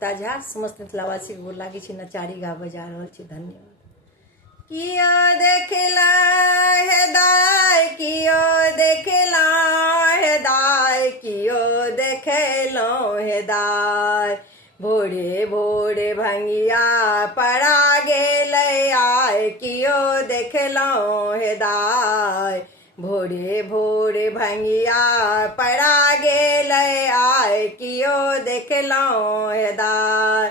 मुक्ता झा समस्त मिथिलावासी के गोर लागी छी, नचारी गा बजा रहल छी। धन्यवाद। कियो देखला हे दाय, कियो देखला हे दाय, कियो देखलो हे दाय, भोरे भोरे भंगिया पड़ा गेलै आय, कियो देखलो हे दाय, भोरे भोरे भंगिया पड़ा गेलै आय, कियो देखलो हे दाय,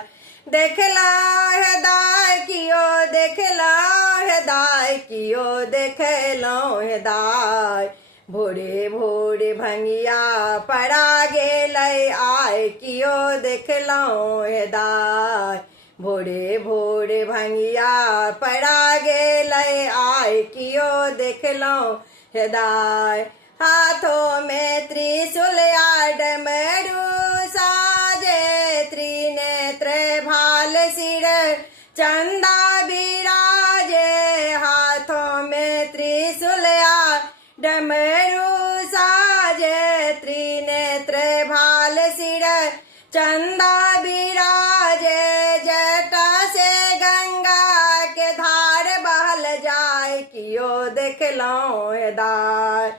देखला हे दाय, कियो देखला हे दाय, कियो देखलो हे दाय, भोरे भोरे भंगिया पड़ा गेलै आय, कियो देखलो हे दाय, भोरे भोरे भंगिया पड़ा गेलै आय, कियो देखलो हे दाय, हाथों में त्रिशूल आ डमरू साजे, त्रिनेत्र भाल सिर चंदा बिराजे, हाथों में त्रिशूल आ डमरू साजे, त्रिनेत्र भाल सिर चंदा बिराजे, जटा से गंगा के धार बहल जाय, कियो देखलो हे दाय,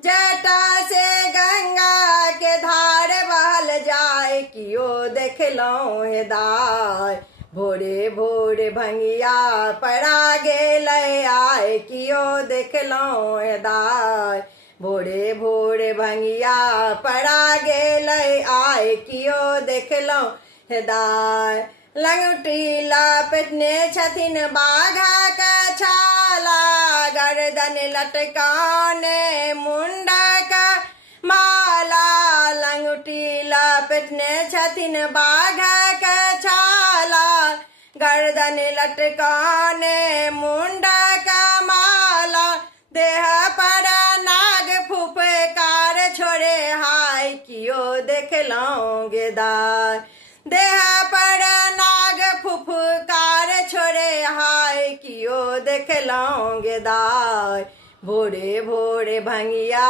जटा से गंगा के धार बहल जाय, कियो देखलो हे दाय, भोरे भोरे भंगिया पड़ा गेलै आय, कियो देखलो हे दाय, भोरे भोरे भंगिया पड़ा गेलै आय, कियो देखलो हे दाय, लंगोटी लपेटने छथिन बाघा का छाला, गर्दन लटकाने मुंडा का माला, लंगोटी लपेटने छथिन बाघा का छाला, गर्दन लटकाने मुंडा का माला, देह पर नाग फुफकार छोड़े हाय, कियो देखलो गे दाय, देह पर नाग फुफकार छोड़े हाय, कियो देखलो गे दाय, भोरे भोरे भंगिया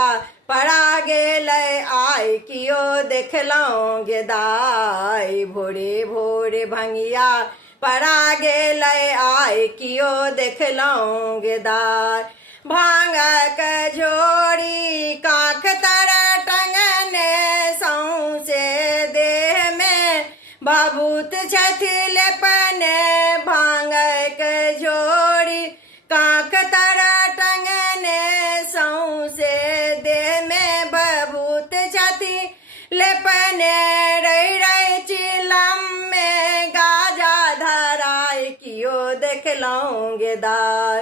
पड़ा गेलै आय, कियो देखलो गे दाय, भोरे भोरे भंगिया पड़ा गेलै आय, कियो देखलो गे दाय, भांगक झोरी काख तर टंगने, सौंसे देह में भभूत छथि लेपने, भांगक झोरी काख तर टंगने, सौंसे देह में भभूत छथि लेपने, रही रही चिलम में गाजा धराय, कियो देखलो गे दाय,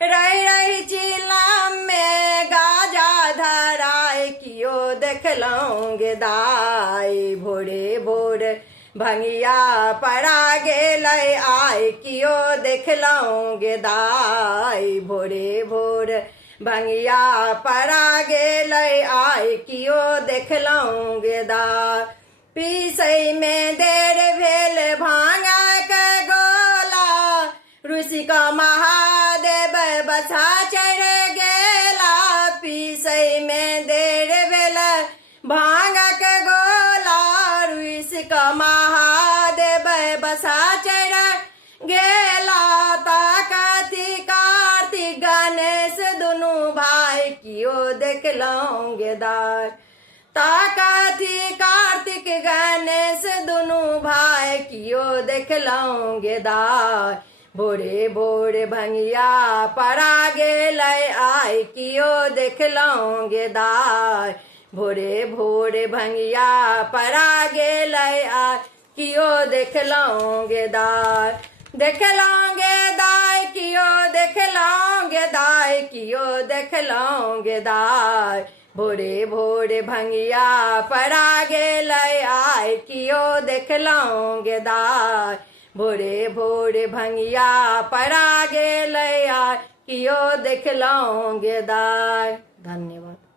रही रही चिलम में गाजा धराय, कियो देखलो गे दाय, भोरे भोरे भंगिया पड़ा गेलै आय, कियो देखलो गे दाय, भोरे भोरे भंगिया पड़ा गेलै आय, कियो देखलो गे दाय, पीसै में देर भेल भांगक गोला, ऋषि का महादेव बसा चढ़ गेला, पीसै में देर भेल भांगक गोला, ऋषि का महादेव बसा चढ़ गेला, ताकति कार्तिक गणेश दुनू भाई, कियो देखलो गे दाय, ताकति कार्तिक गणेश दुनू भाई, कियो देखलो गे दाय, भोरे भोरे भंगिया पड़ा गेलै आय, कियो देखलो गे दाय, भोरे भोरे भंगिया पड़ा गेलै आय, कियो देखलो गे दाय, देखलो गे दाय, कियो देखलो गे दाय, कियो देखलो गे दाय, भोरे भोरे भंगिया पड़ा गेलै आय, कियो देखलो गे दाय, भोरे भोरे भंगिया पड़ा गेलै आय, कियो देखलो गे दाय। धन्यवाद।